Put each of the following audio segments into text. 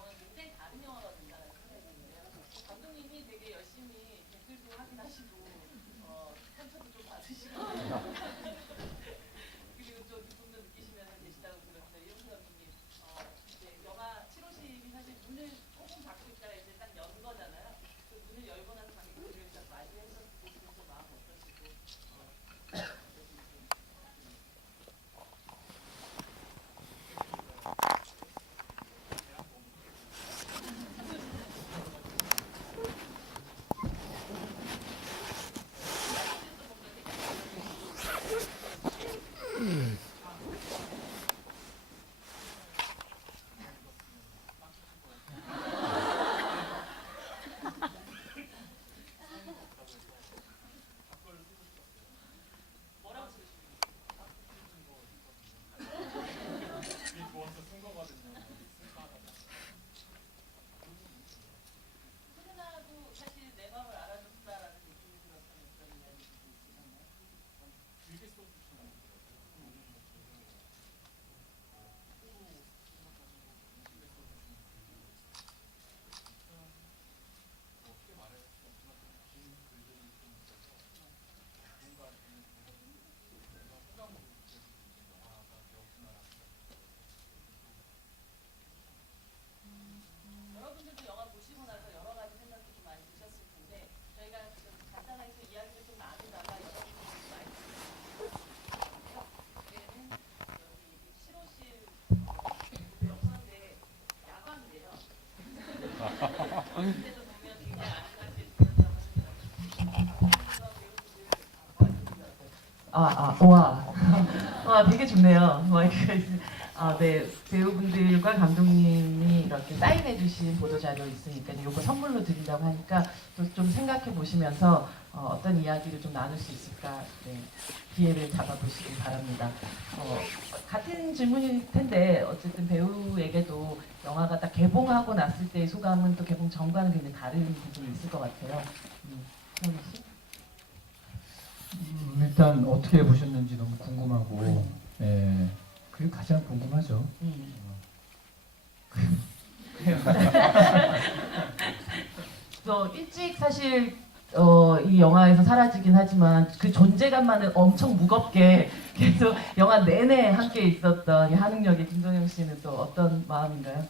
영화는 굉장히 다른 영화가 된다는 생각이 드는데요. 감독님이 되게 열심히 댓글도 확인하시고 상처도 좀 받으시고 그리고 또 기쁨도 느끼시면서 계시다고 들었어요. 이용수 감독님, 이제 영화 7호 시입이 사실 문을 꽁꽁 닫고 있다가 이제 딱 연 거잖아요. 그 문을 열고 나서 관객들을 딱 맞이해서 보시면서 마음 어떠시고 뭐라고 쓰시는지 소윤아도 사실 내 마음을 알아줬다라는 느낌이 들었던 어떤 이야기도 있으셨나요? 여러분들도 영화 보시고 나서 여러 가지 생각도 좀 많이 드셨을 텐데 저희가 좀 간단하게 이야기를 좀 나누다가 여러분들이 많이 드셨는데요. 여기 실호실 영화인데 야광이래요. 그래서 보면 굉장히 아름답게 보였다고 합니다. 와. 되게 좋네요. 네, 배우분들과 감독님이 이렇게 사인해주신 보도자료 있으니까 이거 선물로 드린다고 하니까 또 좀 생각해 보시면서 어떤 이야기를 좀 나눌 수 있을까 기회를 잡아보시기 바랍니다. 같은 질문일 텐데 어쨌든 배우에게도 영화가 딱 개봉하고 났을 때의 소감은 또 개봉 전과는 굉장히 다른 부분이 있을 것 같아요. 태훈 씨? 일단 어떻게 보셨는지 너무 궁금하고, 그게 가장 궁금하죠. 그래서 일찍 사실 이 영화에서 사라지긴 하지만 그 존재감만은 엄청 무겁게 계속 영화 내내 함께 있었던 이 한웅역의 김동영 씨는 또 어떤 마음인가요?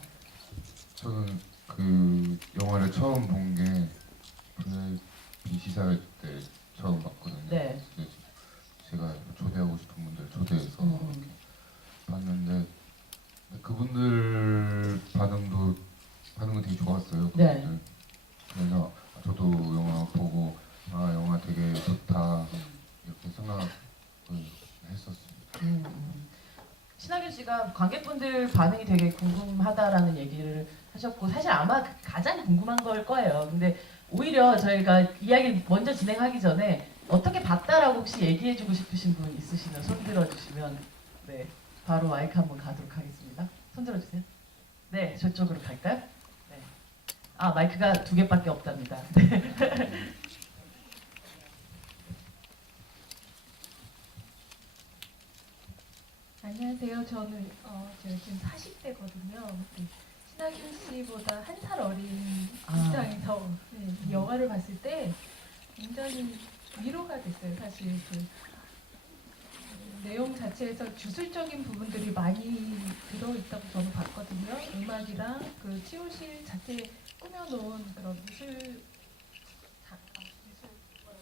저는 그 영화를 처음 본 게 VIP 시사회 때 처음 봤거든요. 네. 그래서 제가 초대하고 싶은 분들 초대해서 이렇게 봤는데 그분들 반응은 되게 좋았어요. 네. 그분들. 그래서 저도 영화 보고 영화 되게 좋다 이렇게 생각을 했었습니다. 신하균 씨가 관객분들 반응이 되게 궁금하다라는 얘기를 하셨고 사실 아마 가장 궁금한 걸 거예요. 근데 오히려 저희가 이야기를 먼저 진행하기 전에 어떻게 봤다라고 혹시 얘기해주고 싶으신 분 있으시면 손 들어주시면 네 바로 마이크 한번 가도록 하겠습니다. 손 들어주세요. 네 저쪽으로 갈까요? 네. 마이크가 2개밖에 없답니다. 네. 안녕하세요. 저는 제가 지금 40대거든요. 신하균 씨보다 한 살 어린 입장에서 이 영화를 봤을 때 굉장히 위로가 됐어요. 사실 내용 자체에서 주술적인 부분들이 많이 들어있다고 저는 봤거든요. 음악이랑 그 치료실 자체에 꾸며놓은 그런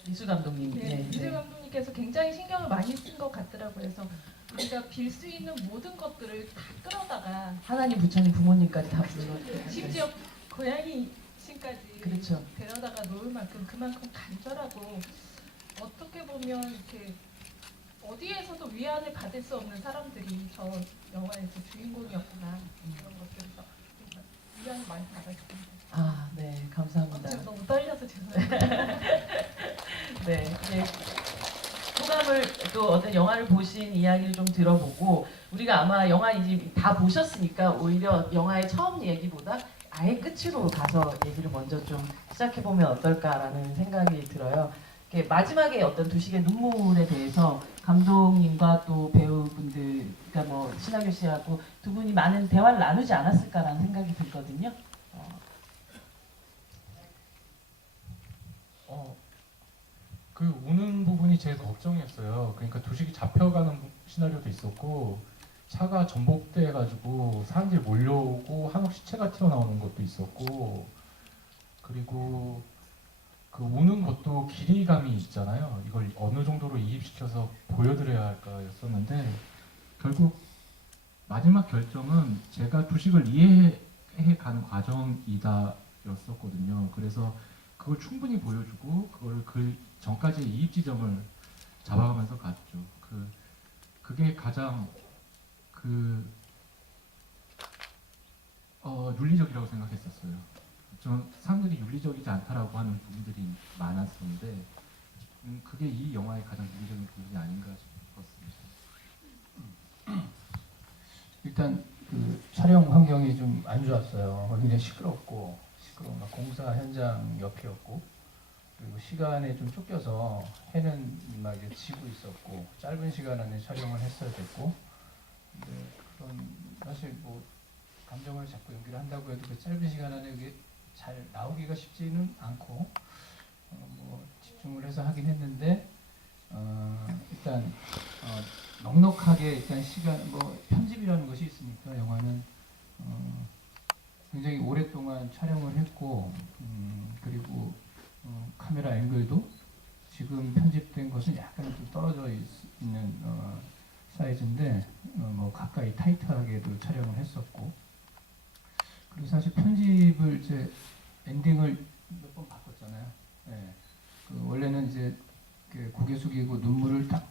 미술 감독님. 미술 감독님께서 굉장히 신경을 많이 쓴 것 같더라고요. 그래서 우리가 빌 수 있는 모든 것들을 다 끌어다가 하나님, 부처님, 부모님까지 다 불러. 심지어 고양이 신까지 그렇죠. 데려다가 놓을 만큼 그만큼 간절하고 어떻게 보면 이렇게 어디에서도 위안을 받을 수 없는 사람들이 저 영화에서 주인공이었구나 그런 것들에서 위안을 많이 받았습니다. 네, 감사합니다. 제가 너무 떨려서 죄송해요. 네, 소감을 또 어떤 영화를 보신 이야기를 좀 들어보고 우리가 아마 영화 이제 다 보셨으니까 오히려 영화의 처음 얘기보다 아예 끝으로 가서 얘기를 먼저 좀 시작해 보면 어떨까라는 생각이 들어요. 마지막에 어떤 두식의 눈물에 대해서 감독님과 또 배우분들, 그러니까 뭐 신하균 씨하고 두 분이 많은 대화를 나누지 않았을까라는 생각이 들거든요. 그 우는 부분이 제일 걱정이었어요. 그러니까 두식이 잡혀가는 시나리오도 있었고 차가 전복돼가지고 사람들이 몰려오고 한옥 시체가 튀어나오는 것도 있었고 그리고 그 우는 것도 길이감이 있잖아요. 이걸 어느 정도로 이입시켜서 보여드려야 할까였었는데 결국 마지막 결정은 제가 두식을 이해해 가는 과정이다였었거든요. 그래서 그걸 충분히 보여주고 그걸 그 전까지의 이입 지점을 잡아가면서 갔죠. 그게 가장 윤리적이라고 생각했었어요. 좀 사람들이 윤리적이지 않다라고 하는 부분들이 많았었는데 그게 이 영화의 가장 윤리적인 부분이 아닌가 싶었습니다. 일단 그 촬영 환경이 좀 안 좋았어요. 굉장히 시끄럽고 막 공사 현장 옆이었고 그리고 시간에 좀 쫓겨서 해는 막 이제 지고 있었고 짧은 시간 안에 촬영을 했어야 됐고 근데 그런 사실 뭐 감정을 잡고 연기를 한다고 해도 그 짧은 시간 안에 그게 잘 나오기가 쉽지는 않고 뭐 집중을 해서 하긴 했는데 일단 넉넉하게 일단 시간 뭐 편집이라는 것이 있으니까 영화는 굉장히 오랫동안 촬영을 했고 그리고 카메라 앵글도 지금 편집된 것은 약간 좀 떨어져 있는 사이즈인데 뭐 가까이 타이트하게도 촬영을 했었고 그리고 사실 편집을 이제 엔딩을 몇 번 바꿨잖아요. 네. 그 원래는 이제 그 고개 숙이고 눈물을 딱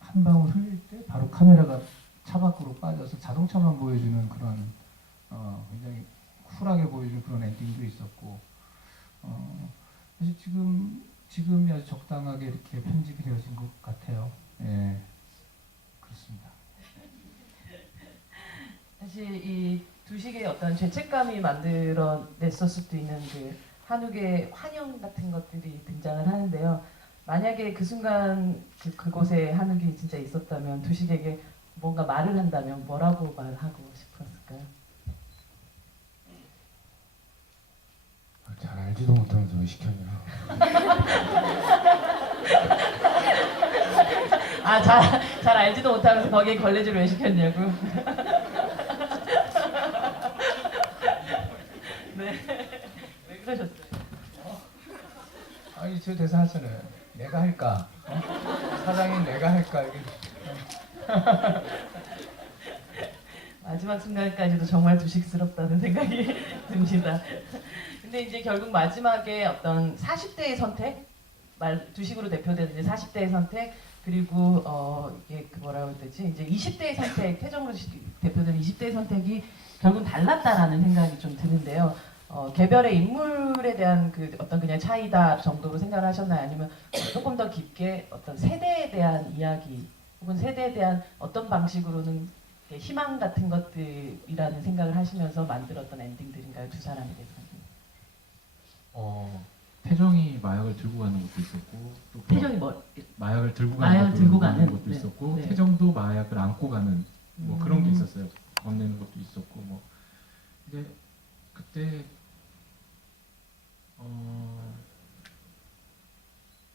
한 방울 흘릴 때 바로 카메라가 차 밖으로 빠져서 자동차만 보여주는 그런 굉장히 쿨하게 보여주는 그런 엔딩도 있었고 사실 지금이 아주 적당하게 이렇게 편집이 되어진 것 같아요. 예, 그렇습니다. 사실 이 두식의 어떤 죄책감이 만들어냈을 수도 있는 그 한욱의 환영 같은 것들이 등장을 하는데요. 만약에 그 순간 그곳에 한욱이 진짜 있었다면 두식에게 뭔가 말을 한다면 뭐라고 말하고 싶었을까요? 잘 알지도 못하면서 왜 시켰냐. 아, 잘 알지도 못하면서 거기에 걸레질 왜 시켰냐고. 네. 왜 그러셨어요? 아니 저 대사 하잖아요. 내가 할까? 사장님 내가 할까? 이게 마지막 순간까지도 정말 두식스럽다는 생각이 듭니다. 근데 이제 결국 마지막에 어떤 40대의 선택, 두식으로 대표되는 이제 40대의 선택, 그리고 이게 그 뭐라고 해야 되지? 이제 20대의 선택, 태정으로 대표되는 20대의 선택이 결국은 달랐다라는 생각이 좀 드는데요. 개별의 인물에 대한 그 어떤 그냥 차이다 정도로 생각을 하셨나요? 아니면 조금 더 깊게 어떤 세대에 대한 이야기, 혹은 세대에 대한 어떤 방식으로는 희망 같은 것들이라는 생각을 하시면서 만들었던 엔딩들인가요? 두 사람에 대해서. 태정이 마약을 들고 가는 것도 있었고 또 태정이 뭐 마약을 들고 마약을 가는 들고 가는, 것도 네. 있었고 네. 태정도 마약을 안고 가는 뭐 그런 게 음. 있었어요. 건네는 것도 있었고 뭐 근데 그때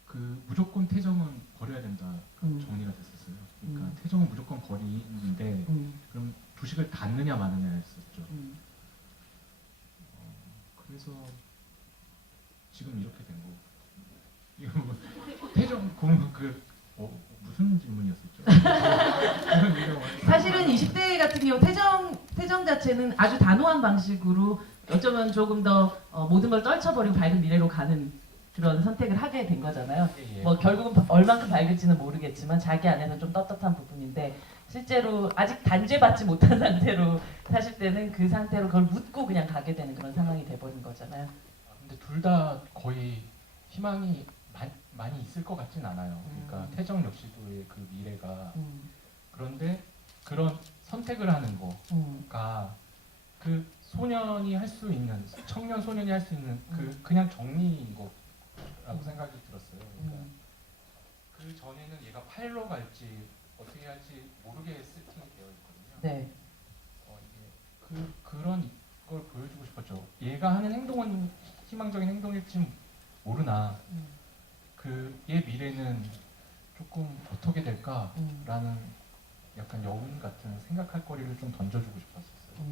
그 무조건 태정은 버려야 된다 정리가 됐었어요. 그러니까 태정은 무조건 버리는데 그럼 두식을 닫느냐 마느냐였었죠. 그래서 지금 이렇게 된 거고. 이거 뭐 태정 무슨 질문이었었죠? 사실은 20대 같은 경우 태정 자체는 아주 단호한 방식으로 어쩌면 조금 더 모든 걸 떨쳐버리고 밝은 미래로 가는 그런 선택을 하게 된 거잖아요. 예, 예. 뭐 결국은 얼만큼 밝을지는 모르겠지만 자기 안에서 좀 떳떳한 부분인데 실제로 아직 단죄받지 못한 상태로 사실 때는 그 상태로 그걸 묻고 그냥 가게 되는 그런 상황이 돼버린 거잖아요. 근데 둘 다 거의 희망이 많이 있을 것 같진 않아요. 그러니까 태정 역시도 그 미래가 그런데 그런 선택을 하는 거가 그 소년이 할 수 있는 청년 소년이 할 수 있는 그냥 정리인 거라고 생각이 들었어요. 그러니까 그 전에는 얘가 팔로 갈지 어떻게 할지 모르게 세팅이 되어 있거든요. 네. 이게 그런 걸 보여주고 싶었죠. 얘가 하는 행동은 희망적인 행동일지 모르나 그얘 미래는 조금 어떻게 될까라는 약간 여운 같은 생각할 거리를 좀 던져주고 싶었었어요.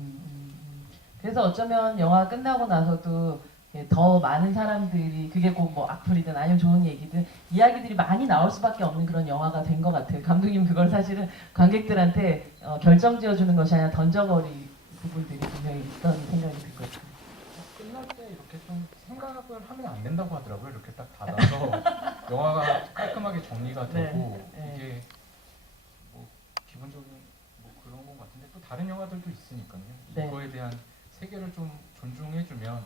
그래서 어쩌면 영화 끝나고 나서도 더 많은 사람들이 그게 꼭 뭐 악플이든 아니면 좋은 얘기든 이야기들이 많이 나올 수밖에 없는 그런 영화가 된 것 같아요. 감독님 그걸 사실은 관객들한테 결정지어주는 것이 아니라 던져버린 부분들이 분명히 있던 생각이 들거든요. 끝날 때 이렇게 좀 생각을 하면 안 된다고 하더라고요. 이렇게 딱 닫아서 영화가 깔끔하게 정리가 되고 네. 이게 뭐 기본적인 뭐 그런 것 같은데 또 다른 영화들도 있으니까요. 네. 이거에 대한 세계를 좀 존중해주면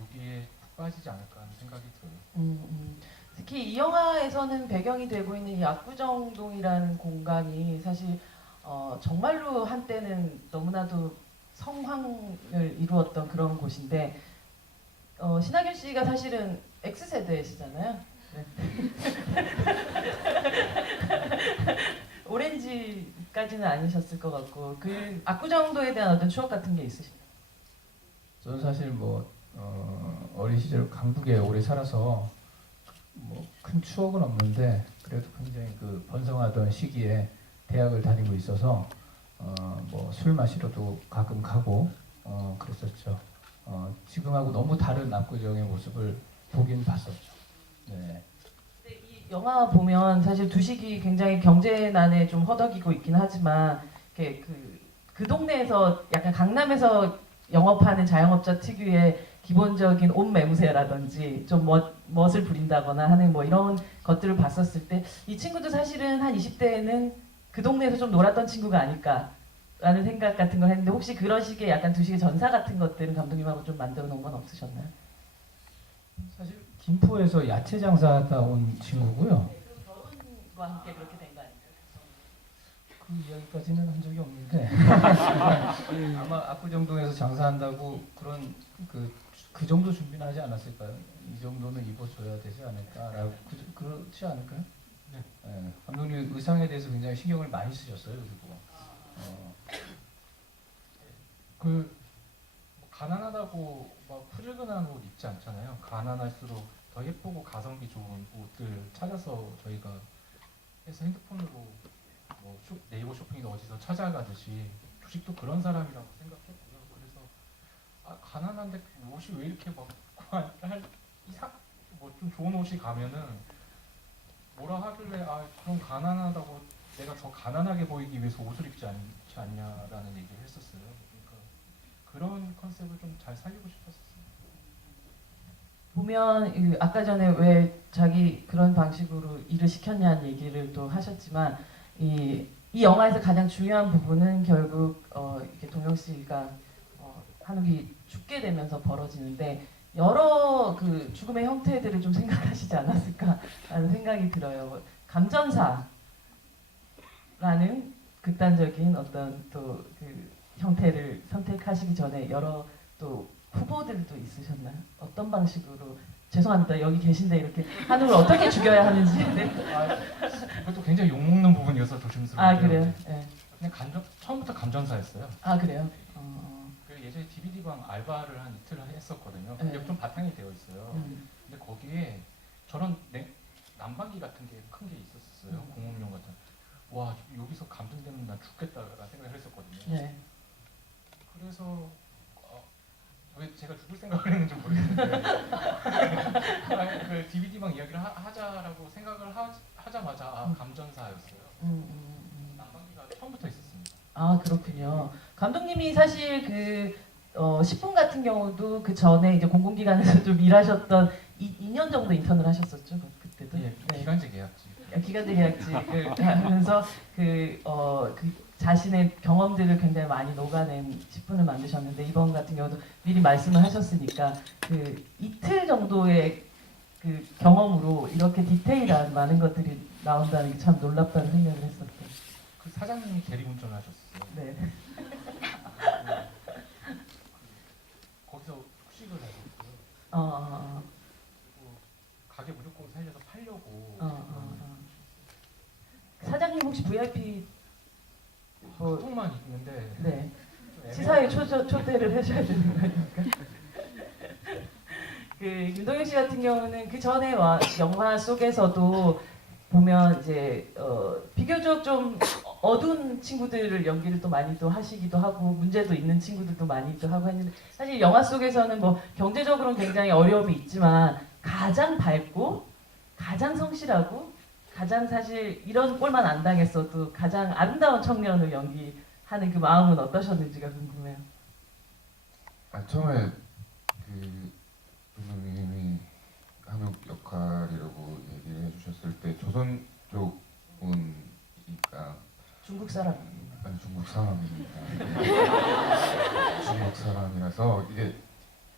여기에 푹 빠지지 않을까 하는 생각이 들어요. 특히 이 영화에서는 배경이 되고 있는 이 압구정동이라는 공간이 사실 정말로 한때는 너무나도 성황을 이루었던 그런 곳인데 신하균 씨가 사실은 X세대시잖아요. 네. 오렌지까지는 아니셨을 것 같고 그 압구정도에 대한 어떤 추억 같은 게 있으신가요? 저는 사실 뭐 어린 시절 강북에 오래 살아서 뭐 큰 추억은 없는데 그래도 굉장히 그 번성하던 시기에 대학을 다니고 있어서 뭐 술 마시러도 가끔 가고 그랬었죠. 지금하고 너무 다른 압구정의 모습을 보긴 봤었죠. 네. 이 영화 보면 사실 두식이 굉장히 경제난에 좀 허덕이고 있긴 하지만 이렇게 그 동네에서 약간 강남에서 영업하는 자영업자 특유의 기본적인 옷 매무새라든지 좀 멋을 부린다거나 하는 뭐 이런 것들을 봤었을 때 이 친구도 사실은 한 20대에는 그 동네에서 좀 놀았던 친구가 아닐까라는 생각 같은 걸 했는데 혹시 그런 식의 약간 두식의 전사 같은 것들은 감독님하고 좀 만들어 놓은 건 없으셨나요? 사실 김포에서 야채 장사하다 온 친구고요. 네, 그럼 결혼과 함께 그렇게 된 거 아닌가요? 그 이야기까지는 한 적이 없는데 아마 압구정동에서 장사한다고 그런 그 정도 준비는 하지 않았을까요? 이 정도는 입어줘야 되지 않을까라고 그렇지 않을까요? 네. 네. 감독님 의상에 대해서 굉장히 신경을 많이 쓰셨어요. 그리고 그 가난하다고 막 푸르근한 옷 입지 않잖아요. 가난할수록 더 예쁘고 가성비 좋은 옷들 찾아서 저희가 해서 핸드폰으로 뭐 네이버 쇼핑이나 어디서 찾아가듯이 주식도 그런 사람이라고 생각했고요. 그래서 가난한데 옷이 왜 이렇게 막 뭐 좀 좋은 옷이 가면은 뭐라 하길래 그럼 가난하다고 내가 더 가난하게 보이기 위해서 옷을 입지 않지 않냐라는 얘기를 했었어요. 그러니까 그런 컨셉을 좀 잘 살리고 싶었었어요. 보면 아까 전에 왜 자기 그런 방식으로 일을 시켰냐는 얘기를 또 하셨지만 이 영화에서 가장 중요한 부분은 결국 이렇게 동영 씨가 한욱이 죽게 되면서 벌어지는데 여러 그 죽음의 형태들을 좀 생각하시지 않았을까라는 생각이 들어요. 감전사라는 극단적인 어떤 또 그 형태를 선택하시기 전에 여러 또 후보들도 있으셨나요? 어떤 방식으로 죄송합니다. 여기 계신데 이렇게 한욱을 어떻게 죽여야 하는지. 네. 이것도 굉장히 욕먹는 부분이어서 조심스러운데요. 그래요? 네. 그냥 처음부터 감전사였어요. 그래요? 그 예전에 DVD방 알바를 한 이틀 했었거든요. 그게 네. 좀 바탕이 되어 있어요. 근데 거기에 저런 난방기 같은 게 큰 게 있었어요. 공업용 같은. 와 여기서 감전되면 난 죽겠다라는 생각을 했었거든요. 네. 그래서 왜 제가 죽을 생각을 했는지 모르겠는데 그 DVD방 이야기를 하자라고 생각을 하자마자 감전사였어요. 난방기가 처음부터 있었습니다. 그렇군요. 감독님이 사실 그 10분 같은 경우도 그 전에 이제 공공기관에서 좀 일하셨던 2년 정도 인턴을 하셨었죠. 그때도. 예, 네. 기간제 계약직. 기간제 계약직을 하면서 그 자신의 경험들을 굉장히 많이 녹아낸 10분을 만드셨는데 이번 같은 경우도 미리 말씀을 하셨으니까 그 이틀 정도의 그 경험으로 이렇게 디테일한 많은 것들이 나온다는 게 참 놀랍다는 생각을 했었어요. 그 사장님이 대리운전을 하셨어요. 네. 거기서 후식을 하셨고요. 그리고 가게 무조건 살려서 팔려고. 사장님 혹시 VIP 뭐 조금만 있는데 네. 좀 시사에 애매하다. 초대를 해줘야 되는 거니까. 그 윤동현 씨 같은 경우는 그 전에 영화 속에서도 보면 이제 비교적 좀 어두운 친구들을 연기를 또 많이 또 하시기도 하고 문제도 있는 친구들도 많이 또 하고 했는데 사실 영화 속에서는 뭐 경제적으로는 굉장히 어려움이 있지만 가장 밝고 가장 성실하고 가장 사실 이런 꼴만 안 당했어도 가장 아름다운 청년을 연기하는 그 마음은 어떠셨는지가 궁금해요. 처음에 그 감독님이 한옥 역할이라고 얘기를 해주셨을 때 조선 쪽이니까 중국 사람. 아니 중국 사람입니다. 중국 사람이라서 이게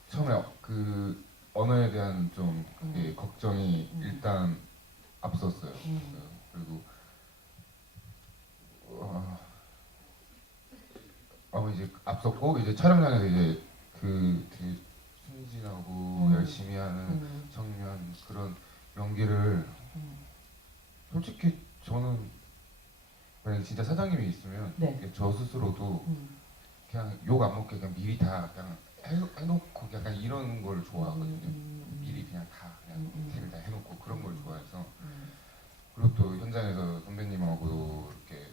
처음에 그 언어에 대한 좀 그게 걱정이 일단 앞섰어요. 그리고 이제 앞섰고 이제 촬영장에서 이제 그 되게 순진하고 열심히 하는 청년 그런 연기를 솔직히 저는 만약에 진짜 사장님이 있으면 네. 저 스스로도 그냥 욕 안 먹게 그냥 미리 다 그냥 해놓고 약간 이런 걸 좋아하거든요. 미리 그냥 다 그냥 티를 다 해놓고 그런 걸 좋아해서 그리고 또 현장에서 선배님하고 이렇게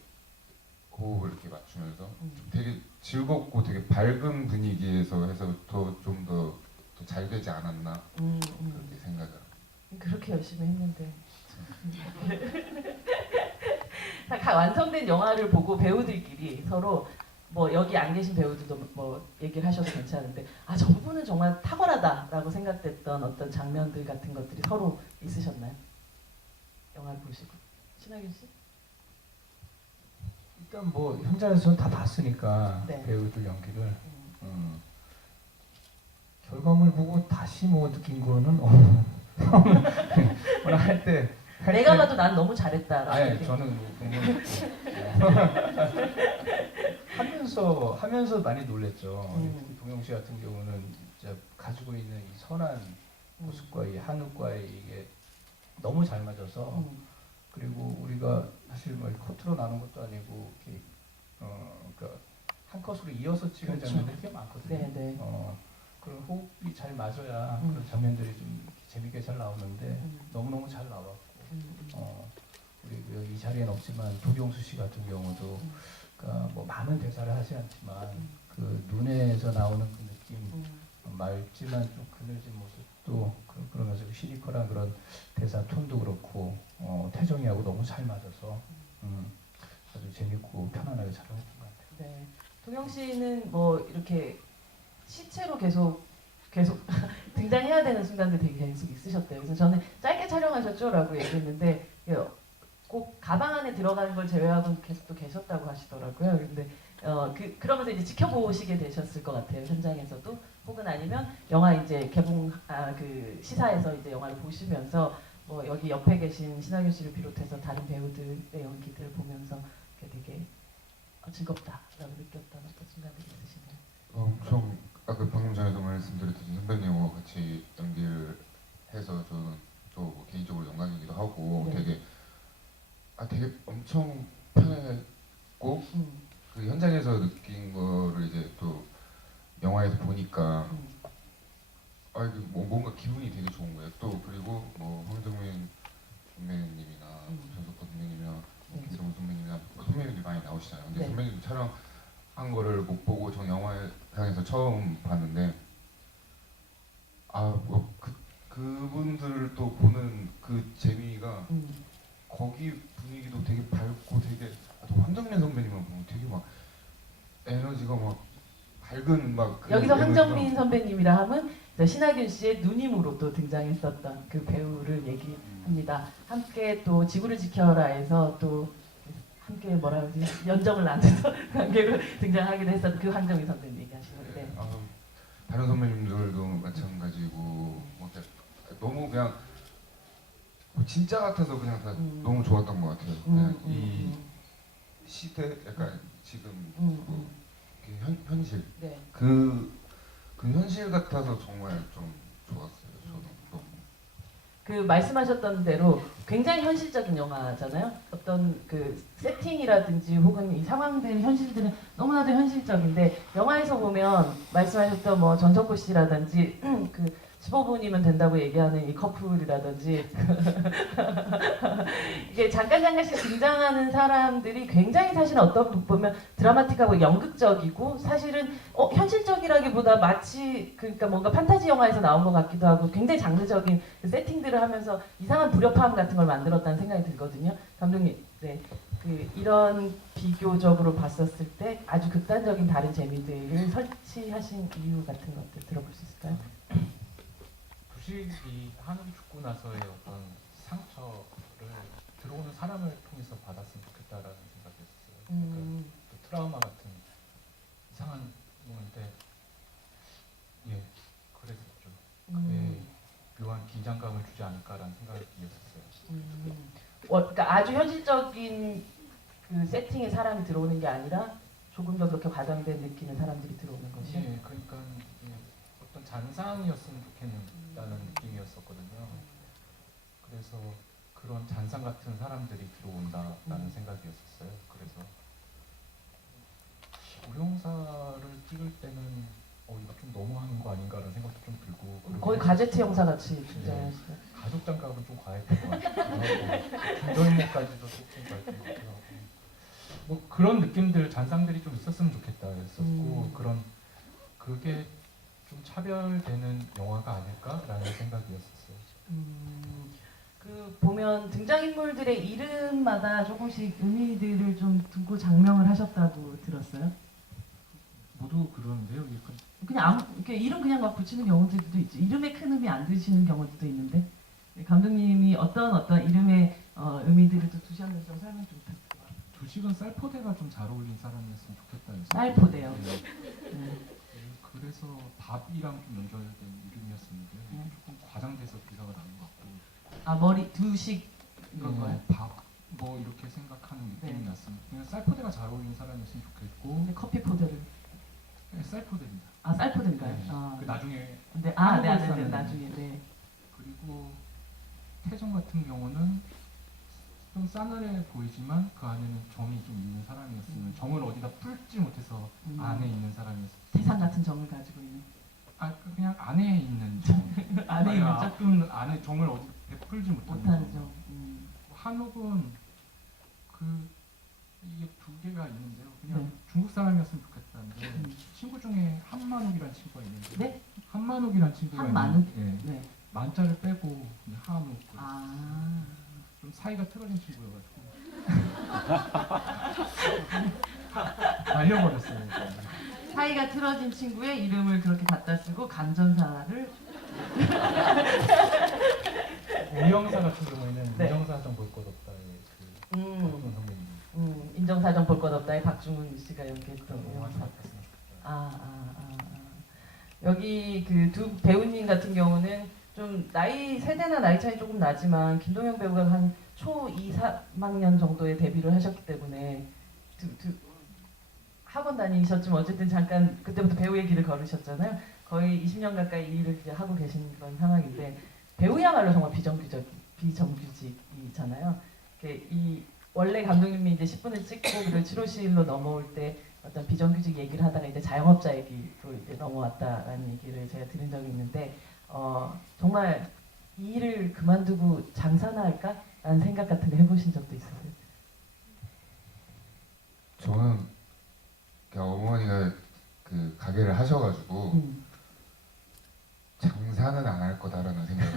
호흡을 이렇게 맞추면서 좀 되게 즐겁고 되게 밝은 분위기에서 해서 좀 더 잘 되지 않았나 그렇게 생각을 합니다. 그렇게 열심히 했는데 다 완성된 영화를 보고 배우들끼리 서로 뭐 여기 안 계신 배우들도 뭐 얘기를 하셔도 괜찮은데 아 저분은 정말 탁월하다라고 생각됐던 어떤 장면들 같은 것들이 서로 있으셨나요? 영화를 보시고 신하균 씨? 일단 뭐 현장에서 다 봤으니까 네. 배우들 연기를 결과물 보고 다시 뭐 느낀 거는 뭐라 할때 내가 봐도 난 너무 잘했다라고 아니 이렇게. 저는 뭐 그런 거 하면서 많이 놀랬죠. 특히 동영 씨 같은 경우는 진짜 가지고 있는 이 선한 모습과 이 한옥과의 이게 너무 잘 맞아서 그리고 우리가 사실 뭐 커트로 나눈 것도 아니고 이렇게 그러니까 한 컷으로 이어서 찍은 그렇죠. 장면들이 꽤 많거든요. 네네. 그런 호흡이 잘 맞아야 그런 장면들이 좀 재밌게 잘 나오는데 너무너무 잘 나왔고 그리고 이 자리에는 없지만 도경수 씨 같은 경우도 그러니까 뭐 많은 대사를 하지 않지만 그 눈에서 나오는 그 느낌 맑지만 좀 그늘진 모습도 그러면서 시니컬한 그런 대사 톤도 그렇고 태정이하고 너무 잘 맞아서 아주 재밌고 편안하게 촬영했던 것 같아요. 네. 도경 씨는 뭐 이렇게 시체로 계속 등장해야 되는 순간들 되게 계속 있으셨대요. 그래서 저는 짧게 촬영하셨죠라고 얘기했는데 꼭 가방 안에 들어가는 걸 제외하고는 계속 또 계셨다고 하시더라고요. 근데 그러면서 이제 지켜보시게 되셨을 것 같아요. 현장에서도 혹은 아니면 영화 이제 개봉 그 시사에서 이제 영화를 보시면서 뭐 여기 옆에 계신 신하균 씨를 비롯해서 다른 배우들의 연기들을 보면서 되게 즐겁다라고 느꼈던 어떤 순간들이 있으신가요? 엄청 아까 방금 전에도 말씀드렸듯이 선배님하고 같이 연기를 해서 저는 또뭐 개인적으로 영광이기도 하고 네. 되게 엄청 편했고 그 현장에서 느낀 거를 이제 또 영화에서 보니까 이게 뭔가 기분이 되게 좋은 거예요. 또 그리고 뭐 황정민 선배님이나 전석권 선배님이나 김정은 선배님이나 선배님들이 많이 나오시잖아요. 근데 네. 선배님들 촬영한 거를 못 보고 전 영화상에서 처음 봤는데 그분들을 또 보는 그 재미가 거기 분위기도 되게 밝고 되게 또 황정민 선배님만 보면 되게 막 에너지가 막 밝은 막 여기서 에너지가- 황정민 선배님이라 하면 신하균 씨의 누님으로 또 등장했었던 그 배우를 얘기합니다. 함께 또 지구를 지켜라에서 또 함께 뭐라 그러지 연정을 나눠서 관객으로 등장하기도 했었던 그 황정민 선배님 얘기하시는데 다른 선배님들도 마찬가지고 뭐 너무 그냥 진짜 같아서 그냥 다 너무 좋았던 것 같아요. 그냥 이 시대 약간 지금 현실 네. 그 현실 같아서 정말 좀 좋았어요. 저도 너무. 그 말씀하셨던 대로 굉장히 현실적인 영화잖아요. 어떤 어떤 그 세팅이라든지 혹은 이 상황들 현실들은 너무나도 현실적인데 영화에서 보면 말씀하셨던 뭐 전석구 씨라든지 그 15분이면 된다고 얘기하는 이 커플이라든지 이게 잠깐씩 등장하는 사람들이 굉장히 사실 어떤 분 보면 드라마틱하고 연극적이고 사실은 현실적이라기보다 마치 그러니까 뭔가 판타지 영화에서 나온 것 같기도 하고 굉장히 장르적인 그 세팅들을 하면서 이상한 불협화음 같은 걸 만들었다는 생각이 들거든요. 감독님, 네. 그 이런 비교적으로 봤었을 때 아주 극단적인 다른 재미들을 설치하신 이유 같은 것들 들어볼 수 있을까요? 부식이 한욱이 죽고 나서의 어떤 상처를 들어오는 사람을 통해서 받았으면 좋겠다라는 생각이었어요. 그러니까 또 트라우마 같은 이상한 건데 예 그랬었죠. 그게 묘한 긴장감을 주지 않을까라는 생각이었어요. 그러니까 아주 현실적인 그 세팅의 사람이 들어오는 게 아니라 조금 더 그렇게 과장된 느끼는 사람들이 들어오는 것이. 예, 그러니까 예, 어떤 잔상이었으면 좋겠다는 느낌이었었거든요. 그래서 그런 잔상 같은 사람들이 들어온다라는 생각이었었어요. 그래서 우영사를 찍을 때는 이거 좀 너무하는 거 아닌가라는 생각도 좀 들고 거의 가제트 형사 같이 진짜. 네. 가족 장갑은 좀 과했던 것 같아요. 김절모까지도 조금 과했던 것 같아요. 뭐 그런 느낌들, 잔상들이 좀 있었으면 좋겠다 했었고 그게 좀 차별되는 영화가 아닐까라는 생각이었었어요. 그 보면 등장인물들의 이름마다 조금씩 의미들을 좀 두고 장명을 하셨다고 들었어요. 모두 그러는데요. 그냥 이렇게 이름 그냥 막 붙이는 경우들도 있죠. 이름에 큰 의미 안 드시는 경우도 있는데 감독님이 어떤 이름의 의미들을 또 두셨는지 좀 설명 좀 부탁드려요. 두식은 쌀포대가 좀 잘 어울린 사람이었으면 좋겠다 해서 쌀포대요. 그래서 밥이랑 좀 연결된 이름이었었는데 조금 과장돼서 기사가 나는 것 같고. 아 머리 두식 건가요? 밥 뭐 이렇게 생각하는 느낌이 났습니다. 그냥 쌀포대가 잘 어울리는 사람이었으면 좋겠고. 커피 포대를. 네, 쌀포대입니다. 아 쌀포대인가요? 네. 그 나중에 네, 나중에 네. 그리고 태정 같은 경우는 좀 싸늘해 보이지만 그 안에는 정이 좀 있는 사람이었으면 정을 어디다 풀지 못해서 안에 있는 사람이었어요. 태산 같은 정을 가지고 있는. 그냥 안에 있는 정. 안에 있는 정. 조금 안에 정을 어디 베풀지 못하는 정. 한옥은 이게 두 개가 있는데요. 그냥 네. 중국 사람이었으면 좋겠다는데 친구 중에 한만옥이라는 친구가 있는데. 네? 한만옥이라는 친구가 한만옥? 있는데. 네. 네. 만자를 빼고 그냥 한옥. 좀 사이가 틀어진 친구여가지고 날려버렸어요. 사이가 틀어진 친구의 이름을 그렇게 갖다 쓰고 간전사를 우영사 같은 경우에는 네. 인정사정 볼 것 없다의 그 박준 선배님. 인정사정 볼 것 없다의 박중훈 씨가 연기했던 영화사 영화. 여기 그 두 배우님 같은 경우는 좀 세대나 나이 차이 조금 나지만 김동영 배우가 한 초 2, 3학년 정도에 데뷔를 하셨기 때문에 학원 다니셨지만 어쨌든 잠깐 그때부터 배우의 길을 걸으셨잖아요. 거의 20년 가까이 이 일을 이제 하고 계신 그런 상황인데 배우야말로 정말 비정규직이잖아요. 이 원래 감독님이 이제 10분을 찍고 그리고 7호실로 넘어올 때 어떤 비정규직 얘기를 하다가 이제 자영업자 얘기로 이제 넘어왔다라는 얘기를 제가 들은 적이 있는데 정말 이 일을 그만두고 장사나 할까라는 생각 같은 거 해보신 적도 있으세요? 저는 어머니가 그 가게를 하셔가지고 장사는 안 할 거다라는 생각을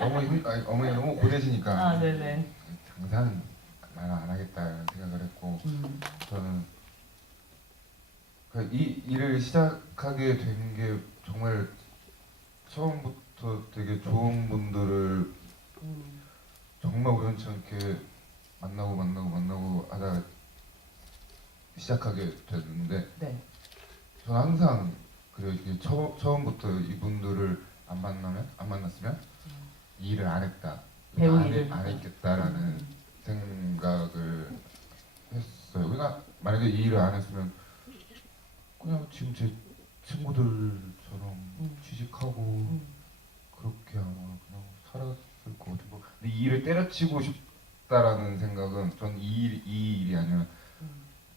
했어요. 어머니 너무 고되시니까 네네. 장사는 나는 안 하겠다는 생각을 했고 저는 이 일을 시작하게 된 게 정말 처음부터 되게 좋은 분들을 정말 우연치 않게 만나고 하다가 시작하게 됐는데 네. 저는 항상 그래요. 처음부터 이분들을 안 만났으면 이 일을 안 했다. 배우 안 일을 했겠다라는 생각을 했어요. 그러니까 만약에 이 일을 안 했으면 그냥 지금 제 친구들처럼 취직하고 그렇게 아마 그냥 살았을 것 같고 근데 이 일을 때려치고 없다라는 생각은 전 이 일이 아니라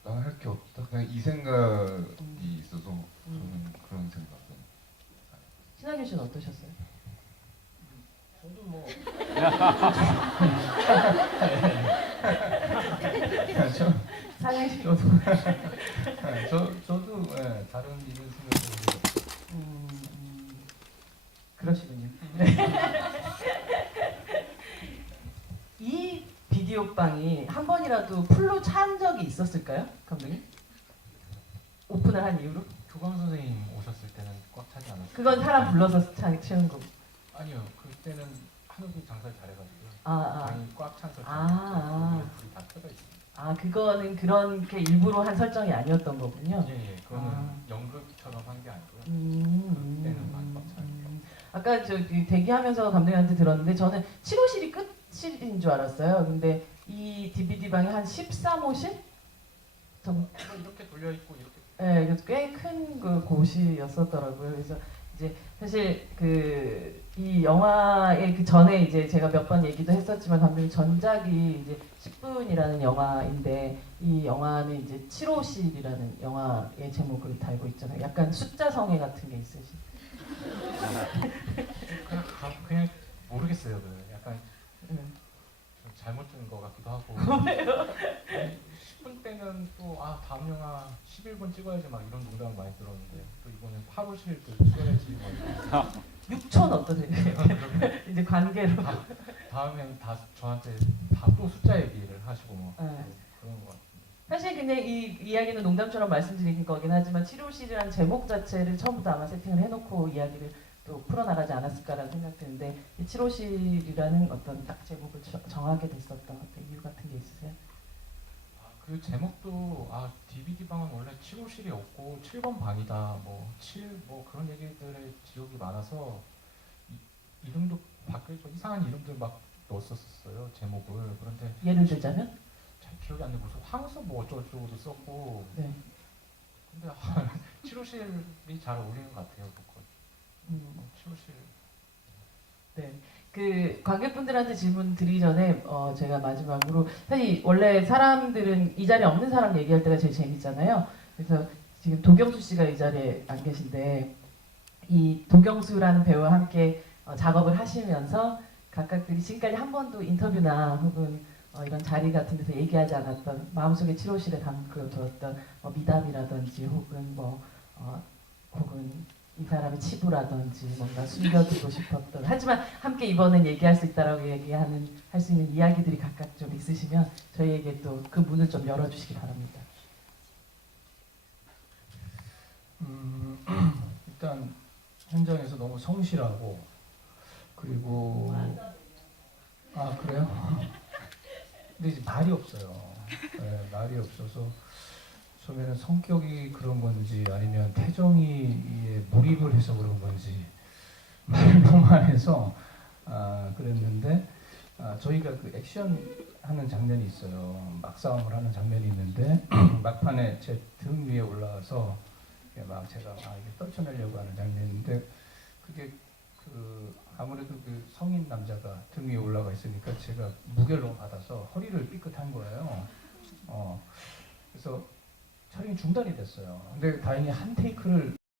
난 할 게 없다 그냥 이 생각이 있어서 저는 그런 생각은 신하균 씨는 어떠셨어요? 저도 뭐 사장님. 저도 예, 다른 일을 생각해보고 그러시군요. 이 비디오방이 한 번이라도 풀로 찬 적이 있었을까요, 감독님? 오픈을 한 이후로? 교감 선생님 오셨을 때는 꽉 차지 않았어요. 그건 사람 불러서 채운 거고. 아니요, 그때는 하루도 장사를 잘해가지고요. 아. 방이 꽉 찬 설정. 불이 다 켜져 있습니다. 그거는 그렇게 일부러 한 설정이 아니었던 거군요. 예, 그거는 연극처럼 한 게 아니고요. 그때는 방이 꽉 차니까. 아까 대기하면서 감독님한테 들었는데 저는 7호실이 끝실인 줄 알았어요. 근데 이 DVD 방이 한 13호실? 뭐 이렇게 돌려 있고 이렇게. 네, 꽤 큰 그 곳이었었더라고요. 그래서 이제 사실 이 영화의 그 전에 이제 제가 몇 번 얘기도 했었지만 감독님 전작이 이제 10분이라는 영화인데 이 영화는 이제 7호실이라는 영화의 제목을 달고 있잖아요. 약간 숫자 성애 같은 게 있으시. 그냥 모르겠어요. 약간 좀 잘못 든 것 같기도 하고. 왜요? 10분 때는 또 다음 영화 11분 찍어야지 막 이런 농담을 많이 들었는데 또 이번엔 8호실도 찍어야지 막 6촌 어떠세요? 이제 관계로. 다음엔 다 저한테 다 또 숫자 얘기를 하시고 뭐 그런 것 같은데. 사실 그냥 이 이야기는 농담처럼 말씀드린 거긴 하지만 7호실이라는 제목 자체를 처음부터 아마 세팅을 해놓고 이야기를 또 풀어나가지 않았을까라는 생각 드는데 이 7호실이라는 어떤 딱 제목을 정하게 됐었던 어떤 이유 같은 게 있으세요? 그 제목도 DVD 방은 원래 7호실이 없고 7번 방이다 뭐 그런 얘기들의 지옥이 많아서 이름도 바뀌고 이상한 이름들 막 넣었었어요 제목을. 그런데 예를 들자면? 잘 기억이 안 나고 무슨 황소 뭐 어쩌고저쩌고도 썼고. 네. 근데 7호실이 잘 어울리는 것 같아요. 7호실. 네. 그 관객분들한테 질문 드리기 전에 제가 마지막으로 사실 원래 사람들은 이 자리에 없는 사람 얘기할 때가 제일 재밌잖아요. 그래서 지금 도경수 씨가 이 자리에 안 계신데 이 도경수라는 배우와 함께 작업을 하시면서 각각들이 지금까지 한 번도 인터뷰나 혹은 이런 자리 같은 데서 얘기하지 않았던 마음속에 7호실에 담겨두었던 미담이라든지 혹은 혹은 이 사람의 치부라든지 뭔가 숨겨두고 싶었던 하지만 함께 이번엔 얘기할 수 있다라고 할 수 있는 이야기들이 각각 좀 있으시면 저희에게 또 그 문을 좀 열어주시기 바랍니다. 일단 현장에서 너무 성실하고 그리고 그래요? 근데 이제 말이 없어요. 네, 말이 없어서 처음에는 성격이 그런 건지 아니면 태정이에 몰입을 해서 그런 건지 말로만 해서 그랬는데 저희가 그 액션 하는 장면이 있어요. 막싸움을 하는 장면이 있는데 막판에 제 등 위에 올라가서 막 제가 이게 떨쳐내려고 하는 장면인데 그게 아무래도 그 성인 남자가 등 위에 올라가 있으니까 제가 무게를 너무 받아서 허리를 삐끗한 거예요. 그래서 촬영이 중단이 됐어요. 근데 다행히 한 테이크를